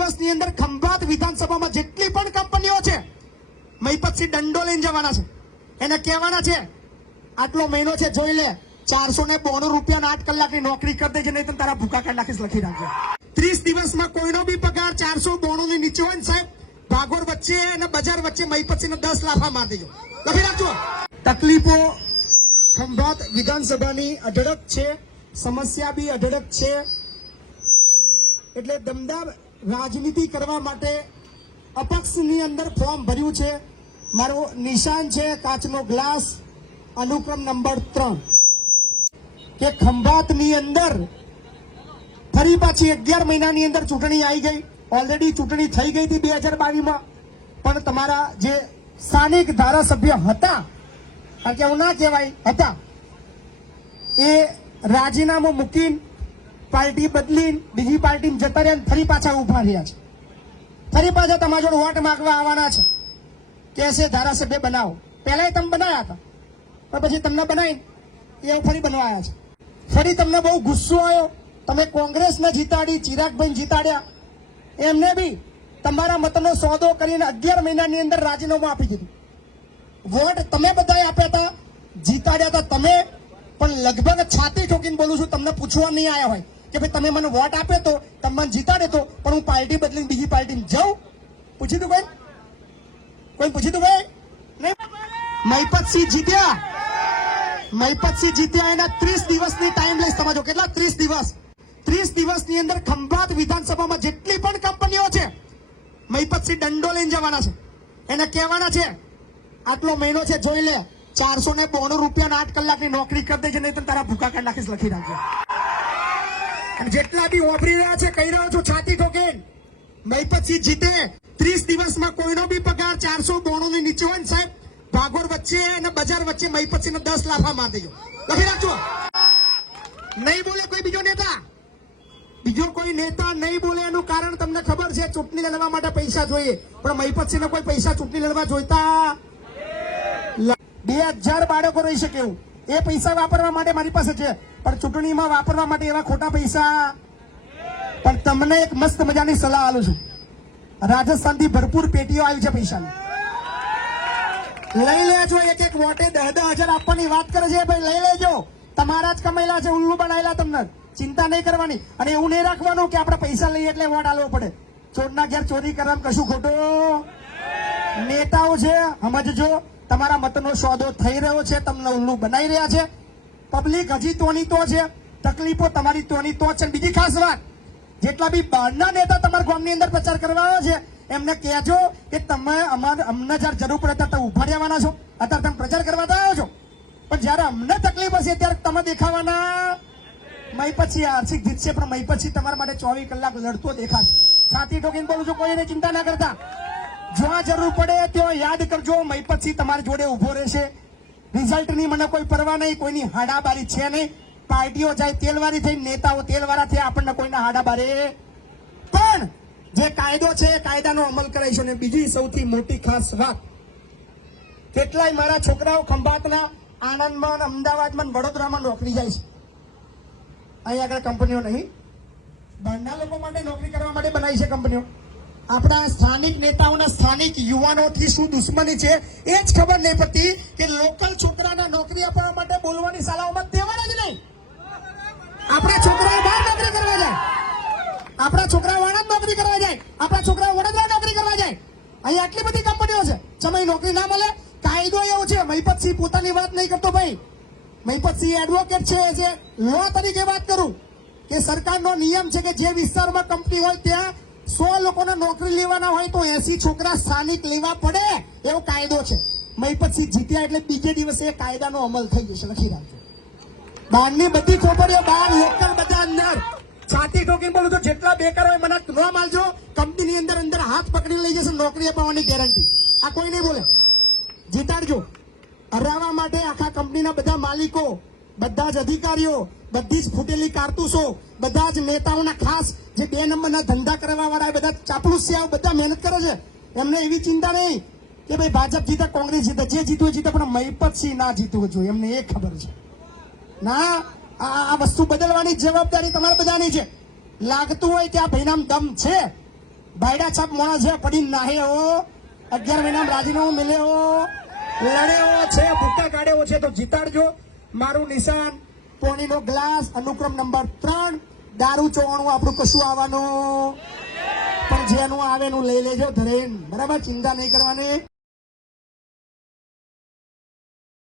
દિવસની અંદર ખંભાત વિધાનસભામાં જેટલી પણ કંપનીઓ છે, મહીપતસિંહ દંડો લઈને જવાના છે. એને કહેવાના છે, આટલો મહિનો છે, જોઈ લે, ચારસો ને બોણું રૂપિયા આઠ કલાકની નોકરી કરી દેજે, નહીં તારા ભૂખા કાઢ નાખીશ, લખી રાખજો ત્રીસ દિવસમાં કોઈનો બી પગાર ચારસો બોણું ની નીચે હોય ને સાહેબ ભાગોળ વચ્ચે અને બજાર વચ્ચે મહીપતસિંહ દસ લાફા માર દેજો લખી રાખજો તકલીફો, ખંભાત વિધાનસભાની અઢળક છે, સમસ્યા બી અઢળક છે. એટલે દમદાર રાજનીતિ કરવા માટે અપક્ષની અંદર ફોર્મ ભર્યું છે. મારું નિશાન છે કાચનો ગ્લાસ, અનુક્રમ નંબર ત્રણ. કે ખંભાતની અંદર ફરી પાછી અગિયાર મહિનાની અંદર ચૂંટણી આવી ગઈ. ઓલરેડી ચૂંટણી થઈ ગઈ હતી બે હજાર બાવીસમાં. પણ તમારા જે સ્થાનિક ધારાસભ્ય હતા કારણ કે એવું ના કહેવાય, હતા, એ રાજીનામું મૂકીને પાર્ટી બદલીને બીજી પાર્ટીમાં જતા રહ્યા ફરી પાછા ઊભા રહ્યા છે. ફરી પાછા તમારા જોડે વોટ માંગવા આવવાના છે. કે છે ધારાસભ્ય બનાવો. પહેલા તમે બનાવ્યા હતા. પણ પછી તમને બનાવીને એ ફરી બનવાયા છે. ફરી તમને બહુ ગુસ્સો આવ્યો. તમે કોંગ્રેસને જીતાડી ચિરાગભાઈ જીતાડ્યા. એમને બી તમારા મતનો સોદો કરીને અગિયાર મહિનાની અંદર રાજીનામું આપી દીધું. વોટ તમે બધાએ આપ્યા હતા, જીતાડ્યા હતા તમે. પણ લગભગ છાતી ઠોકીને બોલું છું, તમને પૂછવા નહીં આવ્યા હોય. કે ભાઈ તમે મને વોટ આપ્યો તો, તમે મને જીતાડ્યો તો, પણ હું પાર્ટી બદલીને બીજી પાર્ટીમાં જાઉં? પૂછી દઉં ભાઈ કોઈ પૂછી દઉં ભાઈ નહીં? મહિપતસિંહ જીત્યા? મહિપતસિંહ જીત્યા એના ત્રીસ દિવસની ટાઈમ લઈશ સમજો કેટલા ત્રીસ દિવસ? ત્રીસ દિવસની અંદર ખંભાત વિધાનસભામાં જેટલી પણ કંપનીઓ છે, મહિપતસિંહ દંડો લઈને જવાના છે. એને કહેવાના છે, આટલો મહિનો છે, જોઈ લે, ચારસો ને બોણું રૂપિયા આઠ કલાકની નોકરી કરી દેજે, નહીં તો તારા ભૂખા કાઢ નાખીશ, લખી રાખજો જેટલા બી વાપરી રહ્યા છે, કહી રહ્યો છું, છાતી ઠોકીને. મહિપતસિંહ જીતે. ત્રીસ દિવસમાં કોઈનો બી પગાર ચારસો બોણો ની નીચે હોય ને સાહેબ, ભાગોર વચ્ચે અને બજાર વચ્ચે મહિપતસિંહ દસ લાફા માં દેજો લખી રાખજો. નહીં બોલે કોઈ બીજો નેતા. બીજો કોઈ નેતા નહીં બોલે એનું કારણ તમને ખબર છે, ચૂંટણી લડવા માટે પૈસા જોઈએ. પણ મહિપતસિંહને કોઈ પૈસા ચૂંટણી લડવા જોઈતા બે હજાર બાળકો રહી શકે એવું. એ પૈસા વાપરવા માટે મારી પાસે છે. પણ ચૂંટણીમાં વાપરવા માટે એવા ખોટા પૈસા. પણ તમને એક મસ્ત મજાની સલાહ આલું છું. રાજસ્થાનથી ભરપૂર પેટીઓ આવી છે પૈસાની. લઈ લેજો એક એક વોટે દહ દહ હજાર આપવાની વાત કરે છે. ભાઈ લઈ લેજો. તમારા જ કમાયેલા છે, ઉલ્લુ બનાવેલા તમને. ચિંતા નહીં કરવાની. અને એવું નહીં રાખવાનું કે આપણે પૈસા લઈએ એટલે વોટ આલવો પડે. ચોરના ઘેર ચોરી કરવાનું કશું ખોટું? નેતાઓ છે, સમજજો. તમારા મતનો સોદો થઈ રહ્યો છે, તમને ઉલ્લુ બનાવી રહ્યા છે. પબ્લિક હજી તોની તો છે, તકલીફો તમારી તોની તો છે. બીજી ખાસ વાત, જેટલા બી બહારના નેતા તમારા ગામની અંદર પ્રચાર કરવા આવ્યા છે, એમને કહેજો કે તમે અમારે અમને જ્યારે જરૂર પડે ત્યારે ઊભા રહેવાના છો. અત્યારે તમે પ્રચાર કરવા તો આવ્યો છો. પણ જ્યારે અમને તકલીફ હશે ત્યારે તમે દેખાવાના. મય પછી આર્થિક જીતશે પણ મય પછી તમારા માટે ચોવીસ કલાક લડતો દેખાશે. સાથી ઠોકીને બોલું છું, કોઈને ચિંતા ના કરતા. જ્યાં જરૂર પડે ત્યાં યાદ કરજો. મય પછી તમારી જોડે ઊભો રહેશે. રિઝલ્ટની મને કોઈ પરવા નહીં, કોઈની હાડાબારી છે નહીં. પાર્ટીઓ જાય તેલવારી થઈ, નેતાઓ તેલવાળા થયા, આપણને કોઈના હાડાબારે પણ જે કાયદો છે, એ કાયદાનો અમલ કરાઈશું અને બીજી સૌથી મોટી ખાસ વાત, કેટલાય મારા છોકરાઓ ખંભાતના, આણંદમાં, અમદાવાદમાં વડોદરામાં નોકરી જાય છે. અહીં આગળ કંપનીઓ નહીં. બહારના લોકો માટે નોકરી કરવા માટે બનાવી છે કંપનીઓ. આપણા સ્થાનિક નેતાઓના સ્થાનિક યુવાનોથી શું દુશ્મની છે એ જ ખબર નહીં પડતી કે લોકલ છોકરાના નોકરી આપવા માટે બોલવાની શાળાઓમાં દેવાના જ નહીં. આપણા છોકરાઓ બહાર નોકરી કરવા જાય. આપણા છોકરાઓ વાણંદ નોકરી કરવા જાય. આપણા છોકરાઓ વડોદરા નોકરી કરવા જાય. અહીંયા આટલી બધી કંપનીઓ છે. સમય નોકરી ના મળે. કાયદો એવો છે. મહિપતસિંહ પોતાની વાત નહીં કરતો ભાઈ. મહિપતસિંહ એડવોકેટ છે જે લો તરીકે વાત કરું કે સરકારનો નિયમ છે કે જે વિસ્તારમાં કંપની હોય ત્યાં સો લોકોને નોકરી લેવાના હોય તો એસી છોકરા સ્થાનિક લેવા પડે એવો કાયદો છે. મહીપતસિંહ જીત્યા એટલે બીજે દિવસે એ કાયદાનો અમલ થઈ જશે, લખી રાખજો. બહારની બધી છોકરીઓ બહાર લોકલ બધા અંદર. છાતી ઠોકીને બોલું તો જેટલા બેકાર હોય મને ન માલજો કંપનીની અંદર અંદર હાથ પકડી લઈ જશે નોકરી અપાવવાની ગેરંટી આ કોઈ નહીં બોલે. જીતાડજો. હરાવવા માટે આખા કંપનીના બધા માલિકો બધા જ અધિકારીઓ, બધી જ ફૂટેલી કારતૂસો, બધા જ નેતાઓના ખાસ જે બે નંબરના ધંધા કરવા વાળા બધા ચાપલુસિયાઓ બધા મહેનત કરે છે. એમને એવી ચિંતા નહીં કે ભાઈ ભાજપ જીતે, કોંગ્રેસ જીતે, જે જીતવું જીતે, પણ મહિપતસિંહ ના જીતવું જોઈએ, એમને એ ખબર છે. ના, આ વસ્તુ બદલવાની જવાબદારી તમારે બધાની છે. લાગતું હોય કે આ ભાઈનામ દમ છે. ભાઈડા છાપ મોણા છે પડી નાહે હો. અગિયાર મહિનામાં રાજીનામું હો. લડ્યો છે ભૂકા કાઢ્યો છે, તો જીતાડજો. મારું નિશાન પોણીનો ગ્લાસ, અનુક્રમ નંબર ત્રણ, દારૂ ચોવાનું આપણું કશું આવવાનું? પણ જેનું આવે એનું લઈ લેજો ધરેન. બરાબર? ચિંતા નહીં કરવાની.